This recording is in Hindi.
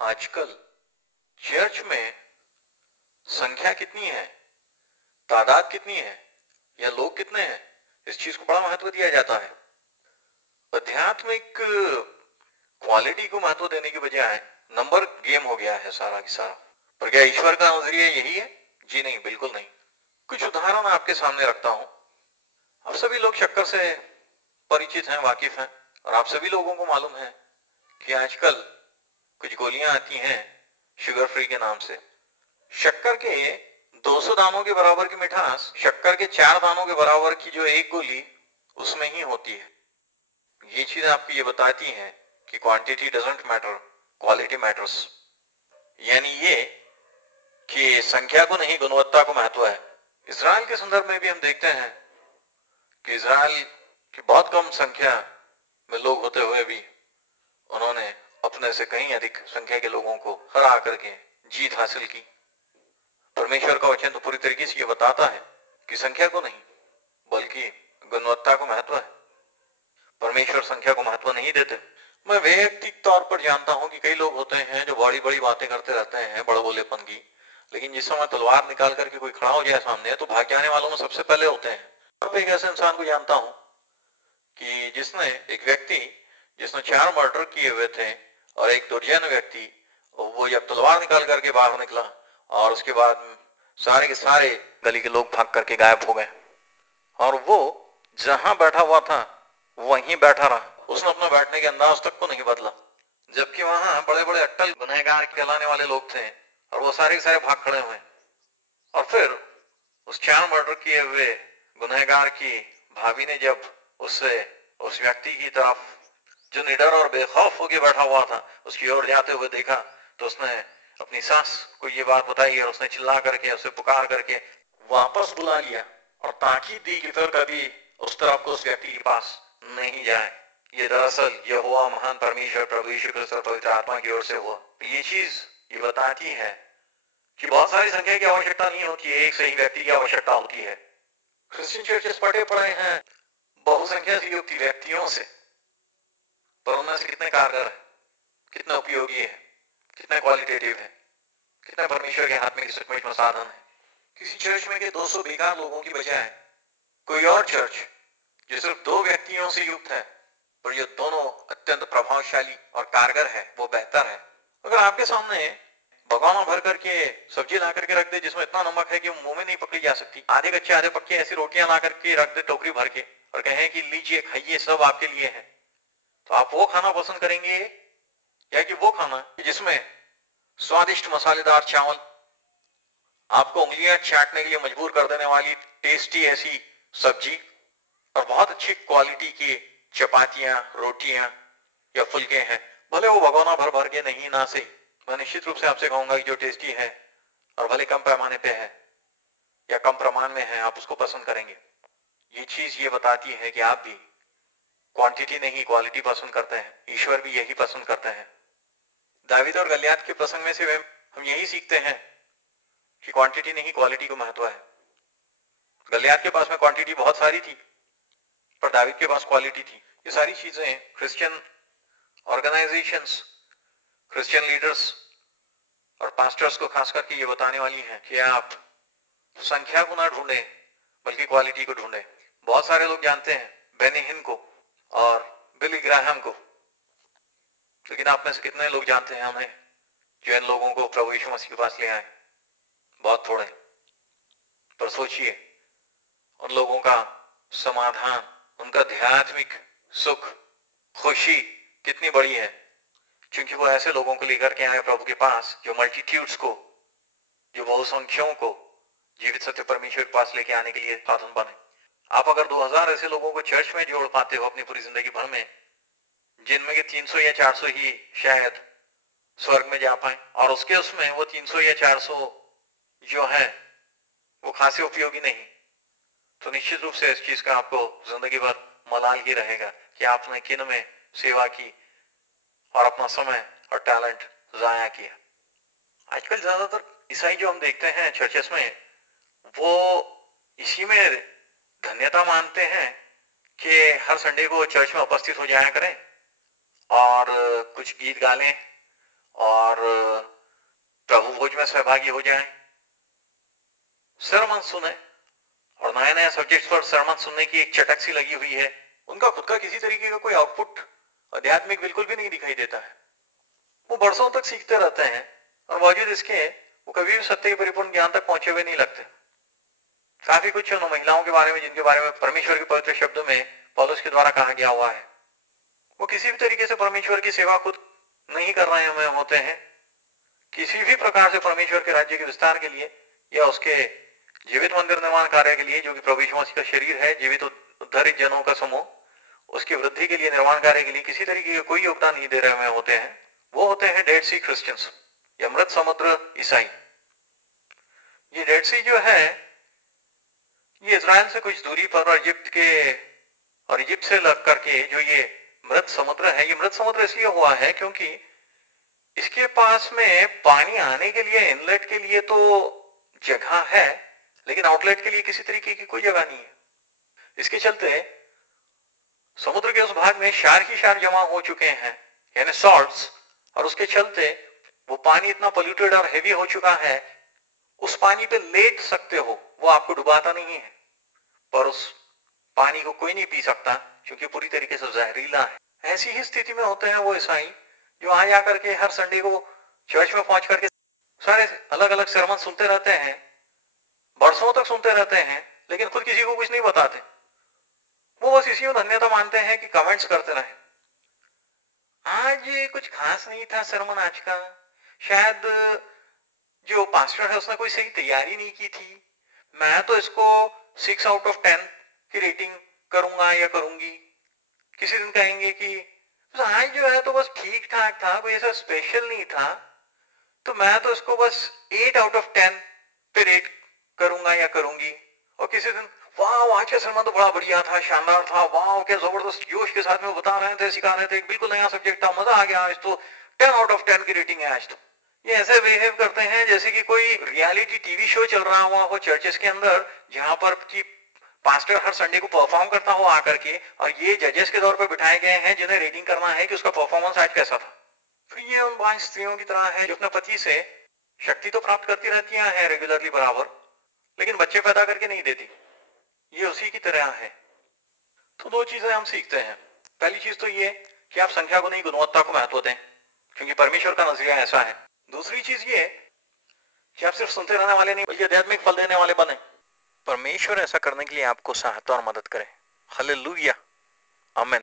आजकल चर्च में संख्या कितनी है, तादाद कितनी है या लोग कितने हैं, इस चीज को बड़ा महत्व दिया जाता है। आध्यात्मिक क्वालिटी को महत्व देने की बजाय नंबर गेम हो गया है सारा की सारा। पर क्या ईश्वर का नजरिया यही है? जी नहीं, बिल्कुल नहीं। कुछ उदाहरण आपके सामने रखता हूं। आप सभी लोग शक्कर से परिचित हैं, वाकिफ हैं, और आप सभी लोगों को मालूम है कि आजकल कुछ गोलियां आती हैं शुगर फ्री के नाम से। शक्कर के 200 दानों के बराबर की मिठास शक्कर के 4 दानों के बराबर की जो एक गोली उसमें ही होती है। ये चीज आपको ये बताती है कि quantity doesn't matter, quality matters. यानी ये कि संख्या को नहीं, गुणवत्ता को महत्व है। इजराइल के संदर्भ में भी हम देखते हैं कि इजराइल की बहुत कम संख्या में लोग होते हुए भी उन्होंने अपने से कहीं अधिक संख्या के लोगों को हरा करके जीत हासिल की। परमेश्वर का वचन तो पूरी तरीके से ये बताता है कि संख्या को नहीं बल्कि गुणवत्ता को महत्व है। परमेश्वर संख्या को महत्व नहीं देते। मैं वैयक्तिक तौर पर जानता हूं कि कई लोग होते हैं जो बड़ी बड़ी बातें करते रहते हैं, बड़बोलेपन की, लेकिन जिस समय तलवार निकाल करके कोई खड़ा हो जाए सामने तो भाग जाने वालों में सबसे पहले होते हैं। अब एक ऐसे इंसान को जानता हूं कि जिसने, एक व्यक्ति जिसने 4 मर्डर किए हुए थे, और एक दुर्जन व्यक्ति, वो जब तलवार निकाल करके बाहर निकला और उसके बाद सारे के सारे गली के लोग भाग करके गायब हो गए, और वो जहां बैठा हुआ था वहीं बैठा रहा। उसने अपने बैठने के अंदाज तक को नहीं बदला, जबकि वहां बड़े बड़े अट्टल गुनहगार कहलाने वाले लोग थे और वो सारे के सारे भाग खड़े हुए। और फिर उस 4 मर्डर किए हुए गुनहगार की भाभी ने जब उससे, उस व्यक्ति की तरफ जो निडर और बेखौफ होकर बैठा हुआ था, उसकी ओर जाते हुए देखा, तो उसने अपनी सास को ये बात बताई और उसने चिल्ला करके, उसे पुकार करके वापस बुला लिया और ताकीद दी कि फिर कभी उस तरफ को, उस व्यक्ति के पास नहीं जाए। ये दरअसल यहोवा महान परमेश्वर प्रभु यीशु क्रिस्त और पवित्र आत्मा की ओर से हुआ। ये चीज ये बताती है कि बहुत सारी संख्या की आवश्यकता नहीं होती है, एक सही व्यक्ति की आवश्यकता होती है। क्रिश्चियन चर्चेस पड़े पड़े हैं बहुसंख्या से युक्त व्यक्तियों से, पर उनमें से कितने कारगर है, कितना उपयोगी है, कितना क्वालिटेटिव है, कितना परमेश्वर के हाथ में किसी में साधन है। किसी चर्च में के 200 बेकार लोगों की बजाय कोई और चर्च जो सिर्फ 2 व्यक्तियों से युक्त है पर जो दोनों अत्यंत प्रभावशाली और कारगर है, वो बेहतर है। अगर आपके सामने भगोना भर करके सब्जी ला करके रख दे जिसमें इतना नमक है कि मुंह में नहीं पकड़ी जा सकती, आधे कच्चे आधे पक्के ऐसी रोटियां ला करके रख दे टोकरी भर के और कहे कि लीजिए खाइए, सब आपके लिए है, तो आप वो खाना पसंद करेंगे या कि वो खाना जिसमें स्वादिष्ट मसालेदार चावल, आपको उंगलियां चाटने के लिए मजबूर कर देने वाली टेस्टी ऐसी सब्जी और बहुत अच्छी क्वालिटी की चपातियां, रोटियां या फुलके हैं, भले वो भगोना भर भर के नहीं ना से, मैं निश्चित रूप से आपसे कहूंगा कि जो टेस्टी है और भले कम पैमाने पे है या कम प्रमाण में है, आप उसको पसंद करेंगे। ये चीज ये बताती है कि आप भी क्वांटिटी नहीं क्वालिटी पसंद करते हैं। ईश्वर भी यही पसंद करते हैं। दावीद और गलियात के प्रसंग में से हम यही सीखते हैं कि क्वांटिटी नहीं क्वालिटी को महत्व है। गलियात के पास में क्वांटिटी बहुत सारी थी पर दावीद के पास क्वालिटी थी। ये सारी चीजें क्रिश्चियन ऑर्गेनाइजेशंस, क्रिश्चियन लीडर्स और पास्टर्स को खास करके ये बताने वाली हैं कि आप संख्या को ना ढूंढें बल्कि क्वालिटी को ढूंढें। बहुत सारे लोग जानते हैं बेनी हिन को और बिली ग्राहम को, लेकिन आप में से कितने लोग जानते हैं हमें जो इन लोगों को प्रभु यीशु मसीह के पास ले आए? बहुत थोड़े। पर सोचिए उन लोगों का समाधान, उनका आध्यात्मिक सुख, खुशी कितनी बड़ी है, क्योंकि वो ऐसे लोगों को लेकर के आए प्रभु के पास जो मल्टीट्यूड्स को, जो बहुसंख्याओं को जीवित सत्य परमेश्वर के पास लेके आने के लिए साधन बने। आप अगर 2000 ऐसे लोगों को चर्च में जोड़ पाते हो अपनी पूरी जिंदगी भर में, जिनमें के 300 या 400 ही शायद स्वर्ग में जा पाए, और उसके उसमें वो 300 या 400 जो है वो खासे उपयोगी नहीं, तो निश्चित रूप से इस चीज का आपको जिंदगी भर मलाल ही रहेगा कि आपने किन में सेवा की और अपना समय और टैलेंट जाया किया। आजकल ज्यादातर ईसाई जो हम देखते हैं चर्चेस में, वो इसी में धन्यता मानते हैं कि हर संडे को चर्च में उपस्थित हो जाया करें और कुछ गीत गा लें और प्रभु भोज में सहभागी हो जाएं, सरमन सुने, और नए नए सब्जेक्ट्स पर सरमन सुनने की एक चटक सी लगी हुई है। उनका खुद का किसी तरीके का कोई आउटपुट आध्यात्मिक बिल्कुल भी नहीं दिखाई देता है। वो बरसों तक सीखते रहते हैं और बावजूद इसके वो कभी भी सत्य के परिपूर्ण ज्ञान तक पहुंचे हुए नहीं लगते। काफी कुछ उन महिलाओं के बारे में जिनके बारे में परमेश्वर के पवित्र शब्दों में पौलुस के द्वारा कहा गया हुआ है, वो किसी भी तरीके से परमेश्वर की सेवा खुद नहीं कर रहे हुए होते हैं। किसी भी प्रकार से परमेश्वर के राज्य के विस्तार के लिए या उसके जीवित मंदिर निर्माण कार्य के लिए, जो कि प्रभु यीशु मसीह का शरीर है, जीवित उद्धारित जनों का समूह, उसकी वृद्धि के लिए, निर्माण कार्य के लिए किसी तरीके का कोई योगदान नहीं दे रहे हुए होते हैं। वो होते हैं डेड सी क्रिश्चियंस या मृत समुद्र ईसाई। ये डेड सी जो है ये इजराइल से कुछ दूरी पर और इजिप्ट से लग करके जो ये मृत समुद्र है, ये मृत समुद्र इसलिए हुआ है क्योंकि इसके पास में पानी आने के लिए, इनलेट के लिए तो जगह है, लेकिन आउटलेट के लिए किसी तरीके की कोई जगह नहीं है। इसके चलते समुद्र के उस भाग में क्षार ही क्षार जमा हो चुके हैं, यानी सॉल्ट्स, और उसके चलते वो पानी इतना पोल्यूटेड और हेवी हो चुका है, उस पानी पे लेट सकते हो, वो आपको डुबाता नहीं है, पर उस पानी को कोई नहीं पी सकता क्योंकि पूरी तरीके से जहरीला है। ऐसी ही स्थिति में होते हैं वो ईसाई जो वहां जाकर के हर संडे को चर्च में पहुंच करके सारे अलग अलग सरमन सुनते रहते हैं, बरसों तक सुनते रहते हैं, लेकिन खुद किसी को कुछ नहीं बताते। वो बस इसी को धन्यता मानते हैं कि कमेंट्स करते रहे। आज कुछ खास नहीं था सरमन आज का, शायद जो पास्टर है उसने कोई सही तैयारी नहीं की थी, मैं तो इसको 6 आउट ऑफ 10 की रेटिंग करूंगा या करूंगी। किसी दिन कहेंगे कि आज जो है तो बस ठीक ठाक था, कोई ऐसा स्पेशल नहीं था, तो मैं तो इसको बस 8 आउट ऑफ 10 पे रेट करूंगा या करूंगी। और किसी दिन वाह आज का सरमन तो बड़ा बढ़िया था, शानदार था, वाह क्या जबरदस्त जोश के साथ में बता रहे थे, सिखा रहे थे, एक बिल्कुल नया सब्जेक्ट था, मजा आ गया, आज तो 10 आउट ऑफ 10 की रेटिंग है आज तो। ये ऐसे बिहेव करते हैं जैसे कि कोई रियलिटी टीवी शो चल रहा हुआ हो चर्चेस के अंदर, जहां पर की पास्टर हर संडे को परफॉर्म करता हो आकर के, और ये जजेस के तौर पर बिठाए गए हैं जिन्हें रेटिंग करना है कि उसका परफॉर्मेंस आज कैसा था। फिर ये उन 5 स्त्रियों की तरह है जो अपने पति से शक्ति तो प्राप्त करती रहती हैं रेगुलरली बराबर, लेकिन बच्चे पैदा करके नहीं देती। ये उसी की तरह है। तो 2 चीजें हम सीखते हैं। पहली चीज तो ये कि आप संख्या को नहीं, गुणवत्ता को महत्व दें, क्योंकि परमेश्वर का नजरिया ऐसा है। दूसरी चीज ये कि आप सिर्फ सुनते रहने वाले नहीं बल्कि आध्यात्मिक फल देने वाले बने। परमेश्वर ऐसा करने के लिए आपको सहायता और मदद करे। हालेलुया, आमीन।